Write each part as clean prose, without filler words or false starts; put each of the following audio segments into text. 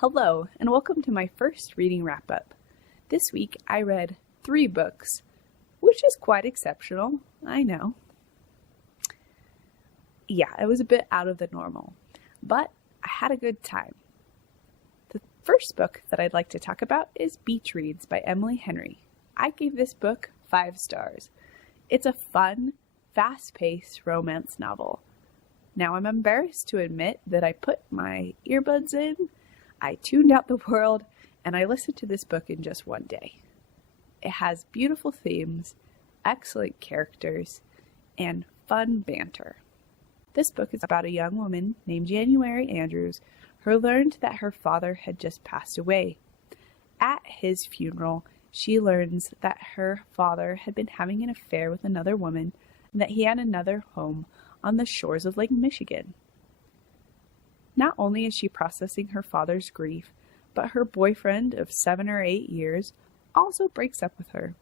Hello, and welcome to my first reading wrap-up. This week I read 3 books, which is quite exceptional, I know. Yeah, it was a bit out of the normal, but I had a good time. The first book that I'd like to talk about is Beach Reads by Emily Henry. I gave this book 5 stars. It's a fun, fast-paced romance novel. Now I'm embarrassed to admit that I put my earbuds in, I tuned out the world, and I listened to this book in just one day. It has beautiful themes, excellent characters, and fun banter. This book is about a young woman named January Andrews who learned that her father had just passed away. At his funeral, she learns that her father had been having an affair with another woman and that he had another home on the shores of Lake Michigan. Not only is she processing her father's grief, but her boyfriend of 7 or 8 years also breaks up with her.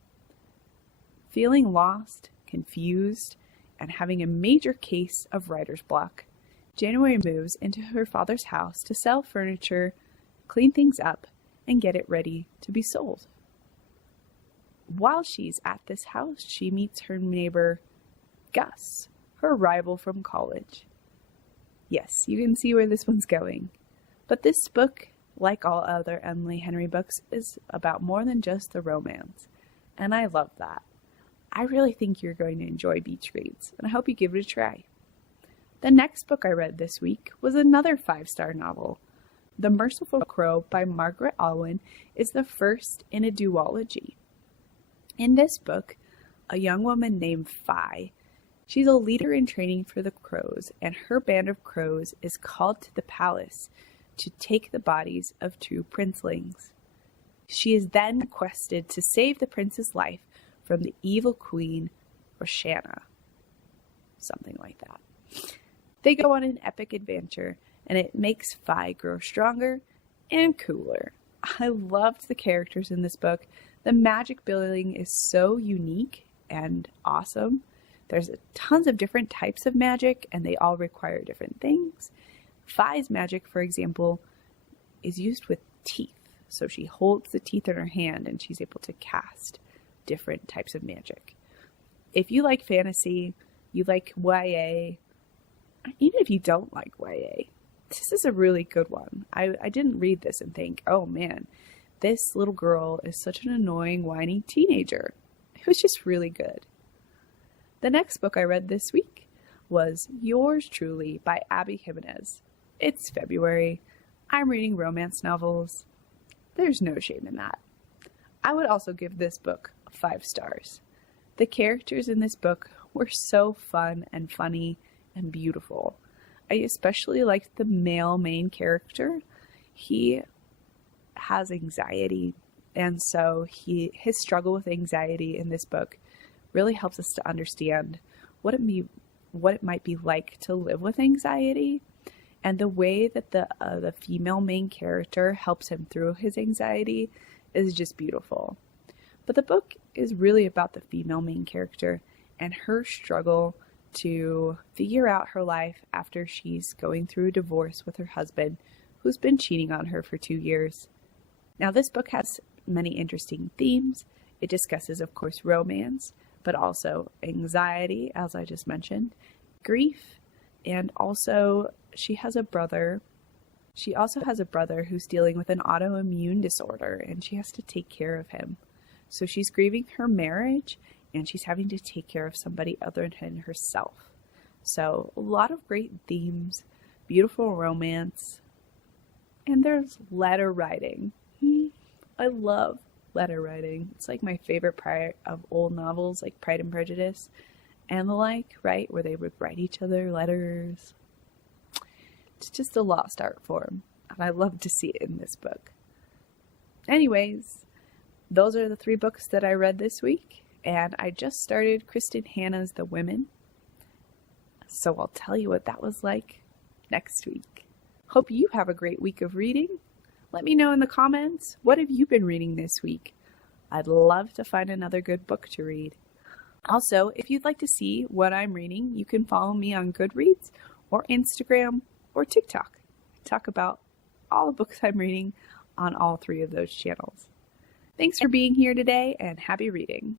Feeling lost, confused, and having a major case of writer's block, January moves into her father's house to sell furniture, clean things up, and get it ready to be sold. While she's at this house, she meets her neighbor, Gus, her rival from college. Yes, you can see where this one's going. But this book, like all other Emily Henry books, is about more than just the romance. And I love that. I really think you're going to enjoy Beach Reads, and I hope you give it a try. The next book I read this week was another 5-star novel. The Merciful Crow by Margaret Owen is the first in a duology. In this book, a young woman named Fi, she's a leader in training for the crows, and her band of crows is called to the palace to take the bodies of 2 princelings. She is then requested to save the prince's life from the evil queen, Roshana. Something like that. They go on an epic adventure, and it makes Fi grow stronger and cooler. I loved the characters in this book. The magic building is so unique and awesome. There's tons of different types of magic, and they all require different things. Fi's magic, for example, is used with teeth. So she holds the teeth in her hand, and she's able to cast different types of magic. If you like fantasy, you like YA, even if you don't like YA, this is a really good one. I didn't read this and think, oh man, this little girl is such an annoying, whiny teenager. It was just really good. The next book I read this week was Yours Truly by Abbey Jimmenez. It's February. I'm reading romance novels. There's no shame in that. I would also give this book 5 stars. The characters in this book were so fun and funny and beautiful. I especially liked the male main character. He has anxiety, and so his struggle with anxiety in this book really helps us to understand what it might be like to live with anxiety, and the way that the female main character helps him through his anxiety is just beautiful. But the book is really about the female main character and her struggle to figure out her life after she's going through a divorce with her husband, who's been cheating on her for 2 years. Now, this book has many interesting themes. It discusses, of course, romance, but also anxiety, as I just mentioned, grief, and also she also has a brother who's dealing with an autoimmune disorder, and she has to take care of him. So she's grieving her marriage, and she's having to take care of somebody other than herself. So a lot of great themes, beautiful romance, and there's letter writing. I love letter writing. It's like my favorite part of old novels like Pride and Prejudice and the like, right? Where they would write each other letters. It's just a lost art form, and I love to see it in this book. Anyways, those are the 3 books that I read this week, and I just started Kristen Hanna's The Women, so I'll tell you what that was like next week. Hope you have a great week of reading. Let me know in the comments, what have you been reading this week? I'd love to find another good book to read. Also, if you'd like to see what I'm reading, you can follow me on Goodreads or Instagram or TikTok. I talk about all the books I'm reading on all 3 of those channels. Thanks for being here today, and happy reading.